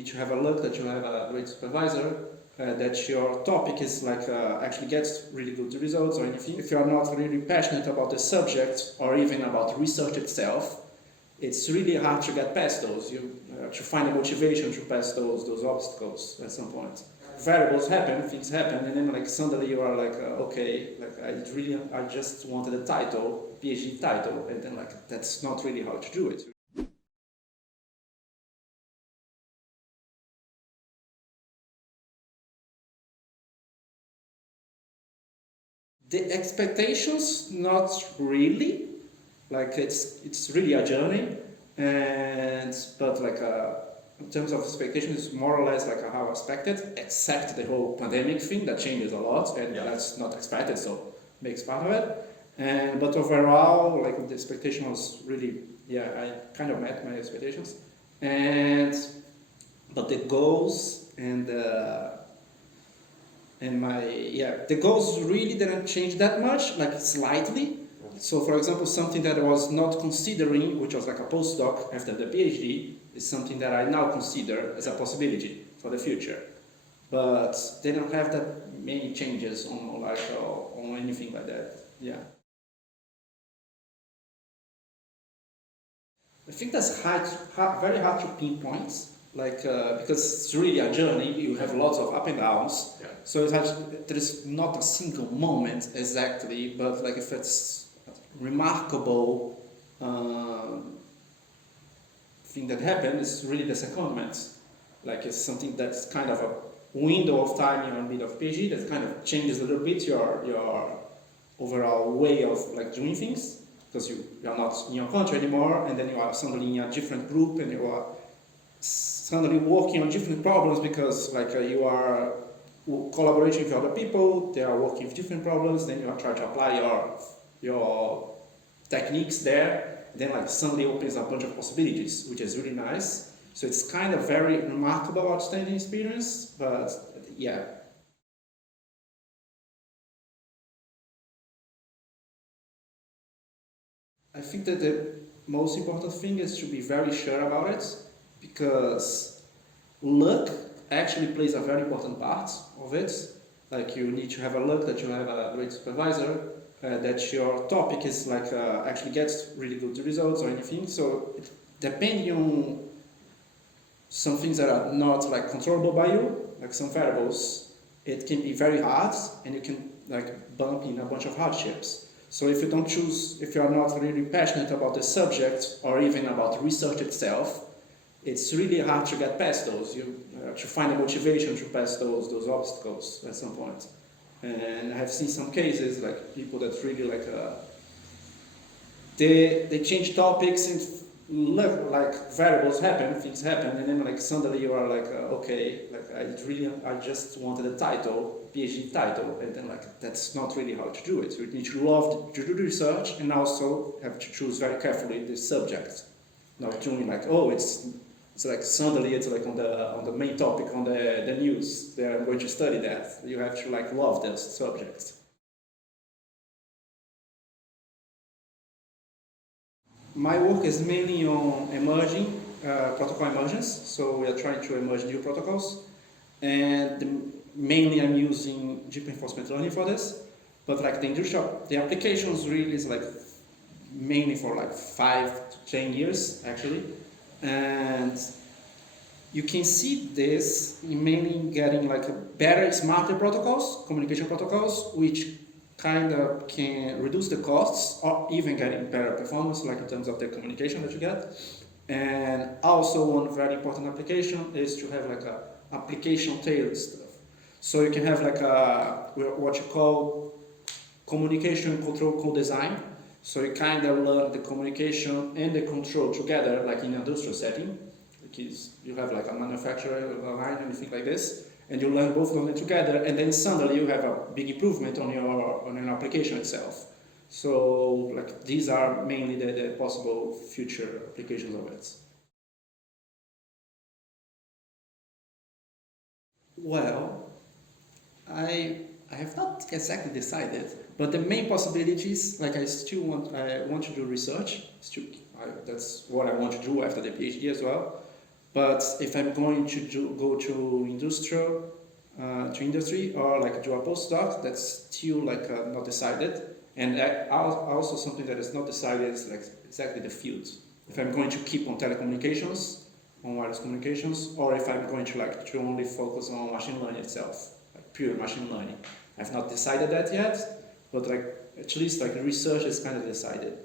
need to have a luck that you have a great supervisor, that your topic is like actually gets really good results or anything. If you are not really passionate about the subject or even about research itself, it's really hard to get past those. You to find a motivation to pass those obstacles at some point. Variables happen, things happen, and then like suddenly you are like, okay, like I just wanted a title, PhD title, and then like that's not really how to do it. The expectations, not really. Like it's really a journey, but like in terms of expectations, it's more or less like how I expected, except the whole pandemic thing that changes a lot, and that's not expected, so makes part of it. But overall, like the expectation was really, I kind of met my expectations, but the goals and the goals really didn't change that much, like slightly. So for example, something that I was not considering, which was like a postdoc after the PhD, is something that I now consider as a possibility for the future. But they don't have that many changes on like on anything like that. Yeah. I think that's very hard to pinpoint, like because it's really a journey. You have lots of up and downs. Yeah. So there is not a single moment exactly, but like if it's remarkable thing that happened is really the secondment. Like it's something that's kind of a window of time you're in the middle of PhD that kind of changes a little bit your overall way of like doing things, because you are not in your country anymore, and then you are suddenly in a different group and you are suddenly working on different problems because like you are collaborating with other people, they are working with different problems, then you are trying to apply your techniques there, then like suddenly opens a bunch of possibilities, which is really nice. So it's kind of very remarkable, outstanding experience, but yeah. I think that the most important thing is to be very sure about it, because luck actually plays a very important part of it. Like you need to have a luck that you have a great supervisor, that your topic is like actually gets really good results or anything. So depending on some things that are not like controllable by you, like some variables, it can be very hard and you can like bump in a bunch of hardships. So if you don't choose, if you are not really passionate about the subject or even about research itself, it's really hard to get past those. You to find a motivation to pass those obstacles at some point. And I have seen some cases like people that really like they change topics and like variables happen, things happen, and then like suddenly you are like okay, like I just wanted a title, PhD title, and then like that's not really how to do it. You need to love to do the research and also have to choose very carefully the subject. Not doing like it's like suddenly it's like on the main topic on the news. They are going to study that. You have to like love those subjects. My work is mainly on emerging protocol emergence. So we are trying to emerge new protocols, and mainly I'm using deep reinforcement learning for this. But like the applications really is like mainly for like 5 to 10 years actually. And you can see this in mainly getting like a better, smarter protocols, communication protocols, which kind of can reduce the costs or even getting better performance, like in terms of the communication that you get. And also one very important application is to have like a application tailored stuff. So you can have like a, what you call communication control co-design. So you kind of learn the communication and the control together, like in an industrial setting. Because you have like a manufacturer line and anything like this, and you learn both of them together, and then suddenly you have a big improvement on your application itself. So like these are mainly the possible future applications of it. Well, I have not exactly decided, but the main possibilities, like I want to do research. That's what I want to do after the PhD as well. But if I'm going to go to industry or like do a postdoc, that's still like not decided. And also something that is not decided is like exactly the field. If I'm going to keep on telecommunications, on wireless communications, or if I'm going to only focus on machine learning itself, like pure machine learning. I've not decided that yet, but like at least like the research is kind of decided.